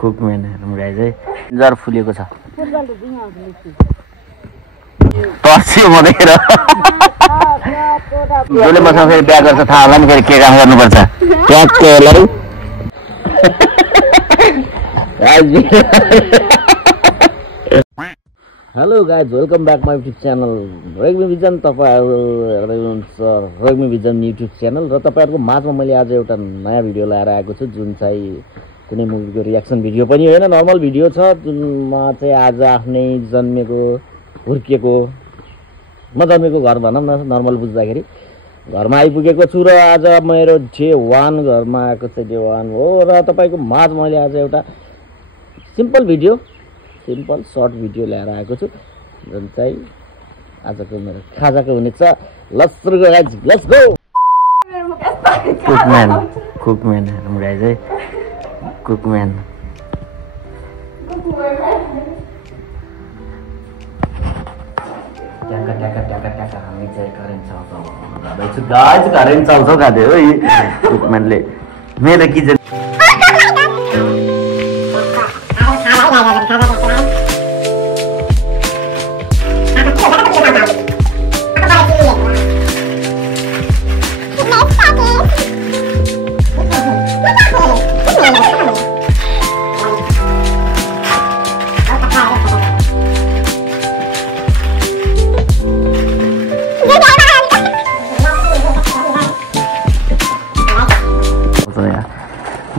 कुकम्यान गाई चाहिँ जर फुलेको छ पर्सियो म देखेर जसले मसँग फेरि बिहा गर्छ थाहा होला नि फेरि के काम गर्नुपर्छ ट्याक्कलाई hello guys welcome back my YouTube channel Regmi vision. तपाईँहरू हेर्दै हुनुहुन्छ रेग्मी भिजन युट्युब च्यानल र तपाईँहरूको माझमा मैले आज एउटा नयाँ भिडियो ल्याएर आएको छु जुन चाहिँ कुनै मुभीको रियाक्सन भिडियो पनि होइन, नर्मल भिडियो छ जुनमा चाहिँ आज आफ्नै जन्मेको हुर्किएको म जन्मेको घर भनौँ न नर्मल बुझ्दाखेरि घरमा आइपुगेको छु र आज मेरो डे 1 घरमा आएको चाहिँ डे 1 हो र तपाईँको माझ मैले आज एउटा सिम्पल सर्ट भिडियो ल्याएर आएको छु जुन चाहिँ आजको मेरो खाजाको हुनेछ। Let's go guys let's go. Cook man guys है कुकम्यान ट्याका हामी चाहिँ करेन्ट चलाउँछौँ गाइज करेन्ट चलाउँछौँ खाँदै हो कुकम्यानले मेरो किचन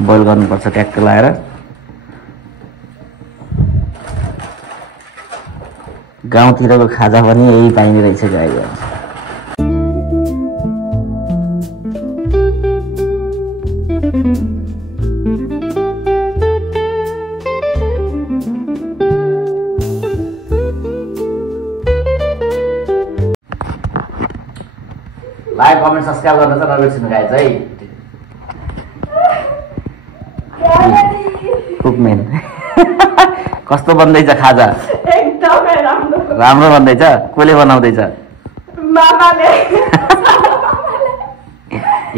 बोइल गर्नुपर्छ ट्याक्क लाएर गाउँतिरको खाजा पनि यही पाइने रहेछ गाई। लाइक कमेन्ट सब्सक्राइब गर्न चाहिँ नबिर्सिनु गाइज है। कुकम्यान कस्तो बन्दैछ खाजा? एकदमै राम्रो बन्दैछ। कसले बनाउँदैछ? मामाले।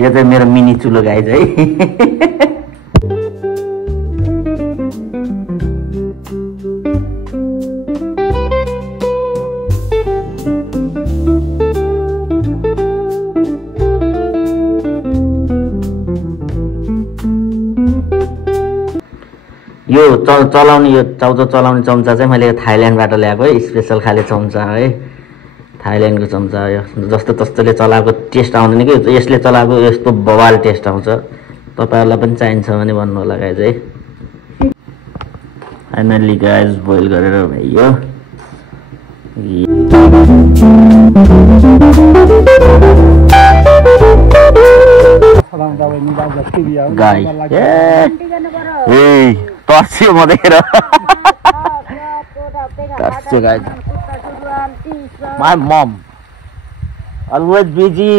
यो चाहिँ मेरो मिनी चुलो गाइज है। यो चलाउने यो चाउचाउ चलाउने चम्चा चाहिँ मैले थाइल्यान्डबाट ल्याएको है, स्पेसल खाले चम्चा है, थाइल्यान्डको चम्चा। यो जस्तो तस्तोले चलाएको टेस्ट आउँदैन कि यसले चलाएको यस्तो बवाल टेस्ट आउँछ। तपाईँहरूलाई पनि चाहिन्छ भने भन्नु होला गाइज है। फाइनल्ली गाइज बोइल गरेर भयो गाई तर्सियो म देखेर तर्सियो guys. My mom always busy,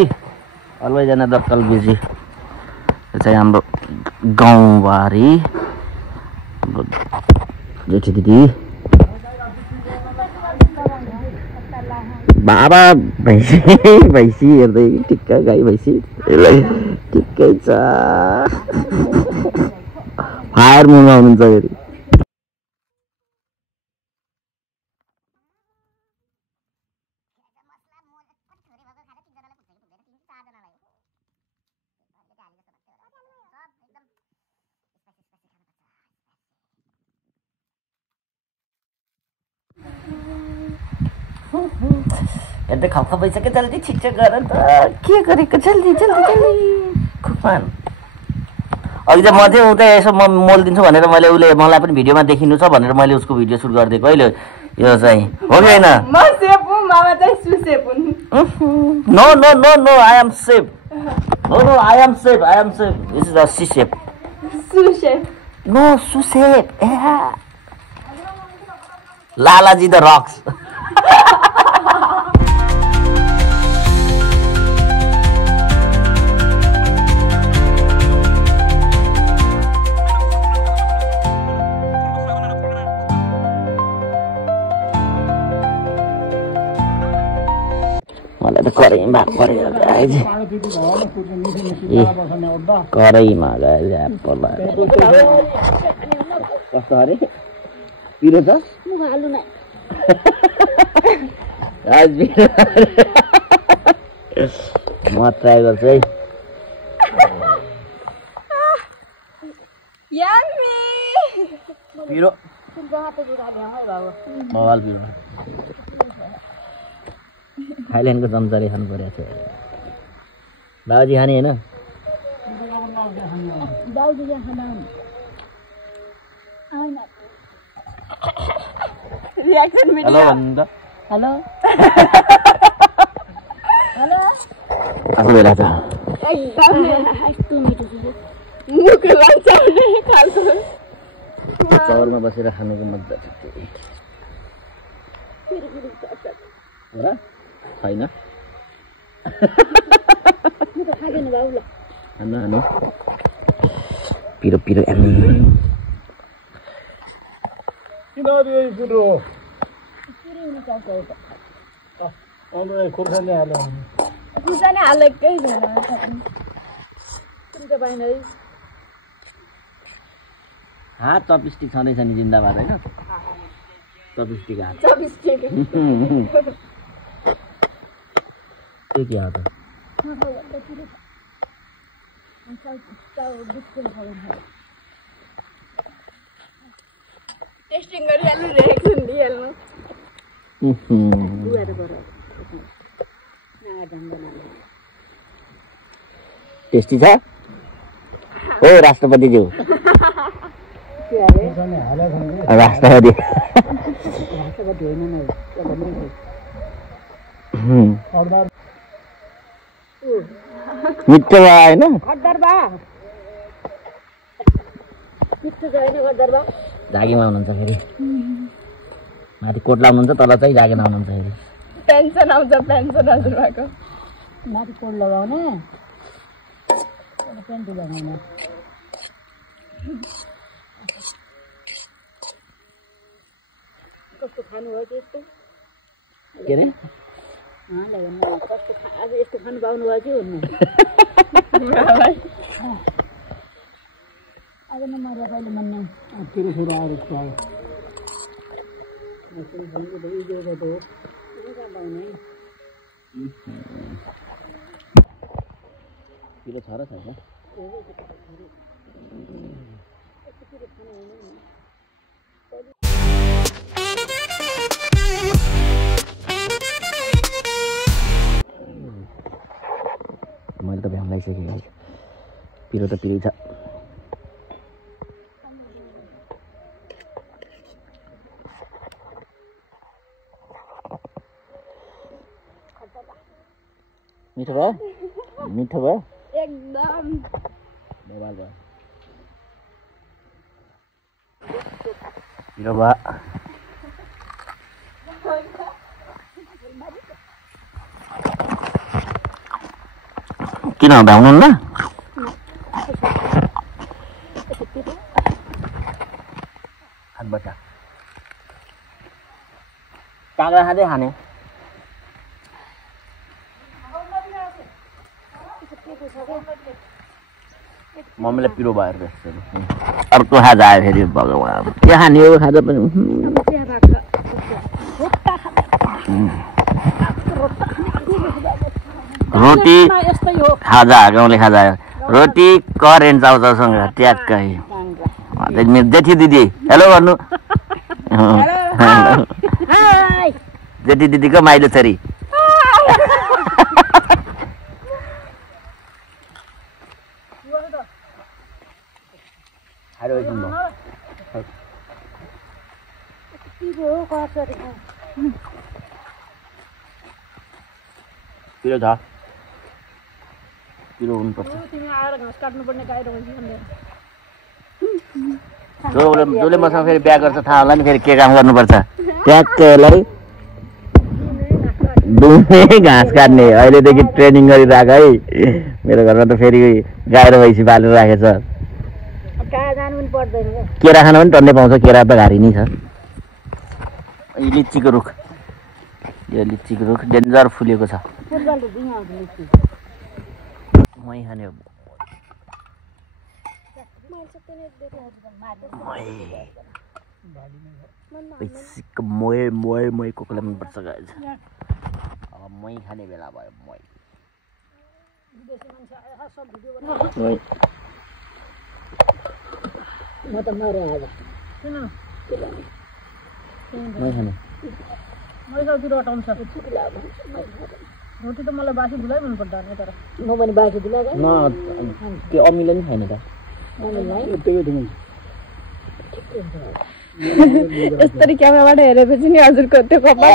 always on the call busy. यो चाहिँ हाम्रो गाउँबारी जेठी दिदी बाबा भैँसी हेर्दै ठिक्क गाई भैँसी ठिक्कै छ। फायर मुभमा हुनुहुन्छ फेरि हेर्दै खप्ख भइसक्यो। जल्दी छिटो गर त के गरेको जल्दी कुकम्यान। अघि चाहिँ म चाहिँ उतै यसो म मोल दिन्छु भनेर मैले उसले मलाई पनि भिडियोमा देखिनु छ भनेर मैले उसको भिडियो सुट गरिदिएको अहिले यो चाहिँ हो कि होइन? No no no no I am safe. No no I am safe this is a see safe no सु सेफ लालाजी द रक्स। मलाई त करेन्ट भाग परेको गाइज करैमा गाइज एप्पल कस्तो अरे पिरो छ म ट्राई गर्छु है पिरो बवाल पिरो थाइल्यान्डको चम्चाले खानु परेको छ बाबुजी खाने होइन हेलो भन्नु त हेलो कस्तो बेला छ चौरमा बसेर खानुको मजा छ छैन खानु पिरो पिरो हात चपस्टिक छँदैछ नि जिन्दाबाद होइन चपस्टिक हात त्यो के हात टेस्टिङ गरिहाल्नु रिएक्सन दिइहाल्नु टेस्टी छ ओ राष्ट्रपतिज्यू राष्ट्रपति मिठो भयो होइन जागीमा हुनुहुन्छ फेरि माथि कोट लाउनुहुन्छ तल चाहिँ जागेमा हुनुहुन्छ फेरि पेन्सन आउँछ पेन्सन हजुरबाको माथि कोट लगाउने पेन्ट लगाउने कस्तो खानु भयो त्यस्तो के अरे कस्तो आज यस्तो खानु पाउनु भयो कि हुन्न आज न मर्दा कहिले मन्ने तेरो छोरा आएर पिरो छ र छैन मैले त भ्याम लागिसकेँ पिरो त पिरै छ मिठो भयो मिठो भयो एकदम बवाल भयो पिरो भयो किन भ्याउनुहुन्न बच्चा काँक्रा खाँदै खाने मम्मीले पिरो भएर अर्को खाजा आयो फेरि भगवान् के खाने हो खाजा पनि रोटी खाजा गाउँले खाजा रोटी करेन्ट चाउचाउसँग ट्याक्कै जेठी दिदी हेलो भन्नु जेठी दिदीको माइलो छोरी पिरो छ पिरो हुनुपर्छ जसले मसँग फेरि बिहा गर्छ थाहा होला नि फेरि के काम गर्नुपर्छ ट्याक्कैलाई दुने घाँस काट्ने अहिलेदेखि ट्रेनिङ गरिरहेको है मेरो घरमा त फेरि गाई र भैँसी पालेर राखेछ केरा खान पनि टन्ने पाउँछ केरा त घारी नै छ लिचीको रुख यो लिचीको रुख डेन्जर फुलेको छ फुटबल दिनु आउँछ मै खाने हो मै कोकोले मनपर्छ गाइज अब मै खाने बेला भयो मै म त मरे आज किन मै खाने मैसातिर अटाउँछ रोटी त मलाई बासी धुलाई मन पर्दैन नि तर म पनि बाँकी दिला न त्यो अमिले नि खाने त यस्तरी क्यामेराबाट हेरेपछि नि हजुरको त्यो कपाल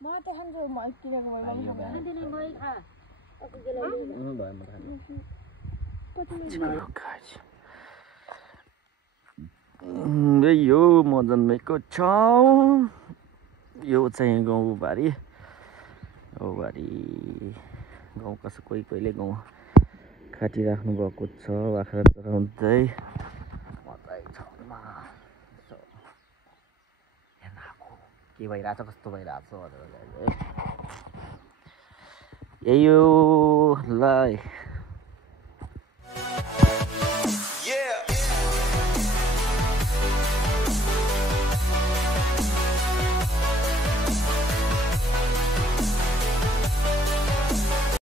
म त खान्छु म किनेको यो म जन्मेको ठाउँ यो चाहिँ गाउँबारी गाउँ कसो कोहीले गाउँ काटिराख्नु भएको छ बाख्रा चराउँदै के भइरहेछ कस्तो भइरहेछ यही हो ल